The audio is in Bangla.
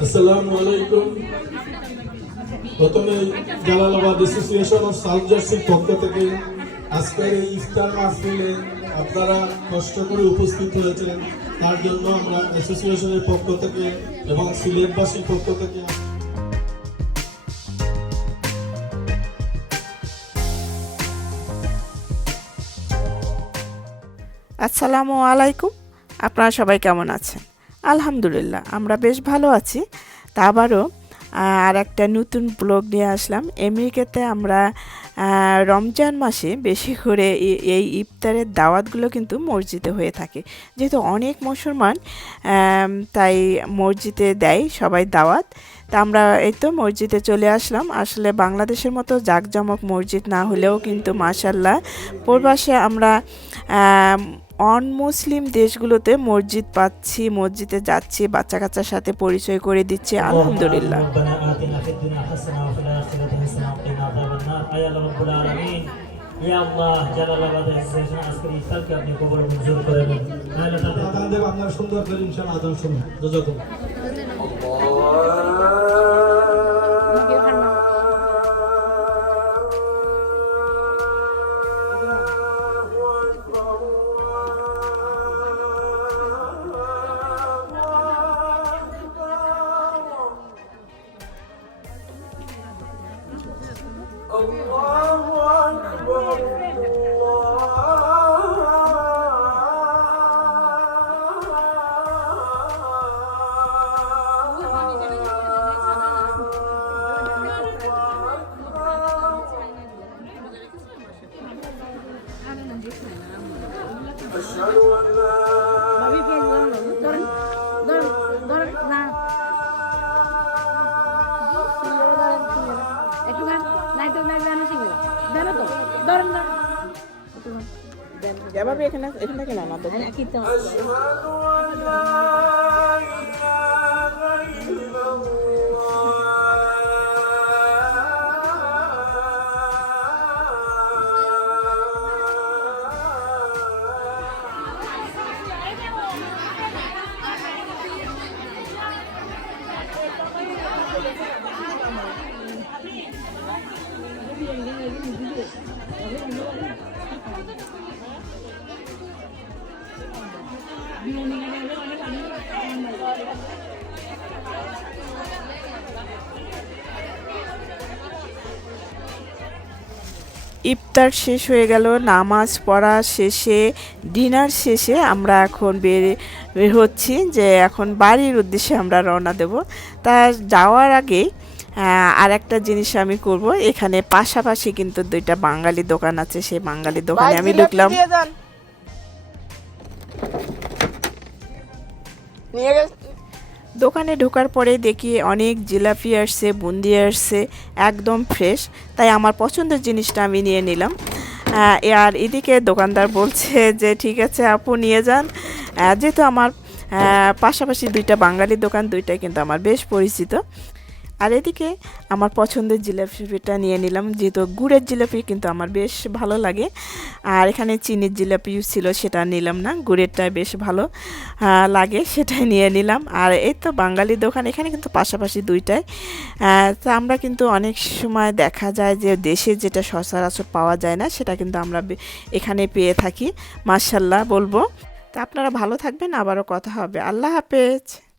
আসসালামু আলাইকুম প্রথমে জালালাবাদ অ্যাসোসিয়েশন অফ সাউথ জার্সির পক্ষ থেকে আজকের এই ইফতার মাহফিলে আপনারা কষ্ট করে উপস্থিত হয়েছেন তার জন্য আমরা অ্যাসোসিয়েশনের পক্ষ থেকে এবং সিলেটবাসীর পক্ষ থেকে আসসালামু আলাইকুম আপনারা সবাই কেমন আছেন? আলহামদুলিল্লাহ আমরা বেশ ভালো আছি। তা আবারও আর একটা নতুন ব্লগ নিয়ে আসলাম। আমেরিকাতে আমরা রমজান মাসে বেশি করে এই ইফতারের দাওয়াতগুলো কিন্তু মসজিদে হয়ে থাকে। যেহেতু অনেক মুসলমান তাই মসজিদে দেয় সবাই দাওয়াত। তা আমরা এই তো মসজিদে চলে আসলাম। আসলে বাংলাদেশের মতো জাঁকজমক মসজিদ না হলেও কিন্তু মাশাল্লাহ প্রবাসে আমরা আম, অন মুসলিম দেশগুলোতে মসজিদ পাচ্ছি মসজিদে যাচ্ছি বাচ্চা কাচ্চার সাথে পরিচয় করে দিচ্ছে আলহামদুলিল্লাহ। আপনার সুন্দর Shalom. যেভাবে এখানে এখানে কেন না দেবো কি তো ইফতার শেষ হয়ে গেল, নামাজ পড়া শেষে, ডিনার শেষে আমরা এখন বের হচ্ছি যে এখন বাড়ির উদ্দেশ্যে আমরা রওনা দেব। তা যাওয়ার আগে আর একটা জিনিস আমি করব। এখানে পাশাপাশি কিন্তু দুইটা বাঙালি দোকান আছে সেই বাঙালি দোকানে আমি ঢুকলাম দোকানে ঢোকার পরে দেখি অনেক জিলাপি আসছে বুন্দি আসছে একদম ফ্রেশ। তাই আমার পছন্দের জিনিসটা আমি নিয়ে নিলাম। আর এদিকে দোকানদার বলছে যে ঠিক আছে আপু নিয়ে যান। যেহেতু আমার পাশাপাশি দুইটা বাঙালি দোকান দুইটাই কিন্তু আমার বেশ পরিচিত। আর এদিকে আমার পছন্দের জিলাপিটা নিয়ে নিলাম, যেহেতু গুড়ের জিলাপি, কিন্তু আমার বেশ ভালো লাগে। আর এখানে চিনির জিলাপিও ছিল, সেটা নিলাম না, গুড়েরটাই বেশ ভালো লাগে, সেটাই নিয়ে নিলাম। আর এই তো বাঙালি দোকান, এখানে কিন্তু পাশাপাশি দুইটাই। তো আমরা কিন্তু অনেক সময় দেখা যায় যে দেশে যেটা সচরাচর পাওয়া যায় না, সেটা কিন্তু আমরা এখানে পেয়ে থাকি মার্শাল্লাহ বলব। তা আপনারা ভালো থাকবেন, আবারও কথা হবে। আল্লাহ হাফেজ।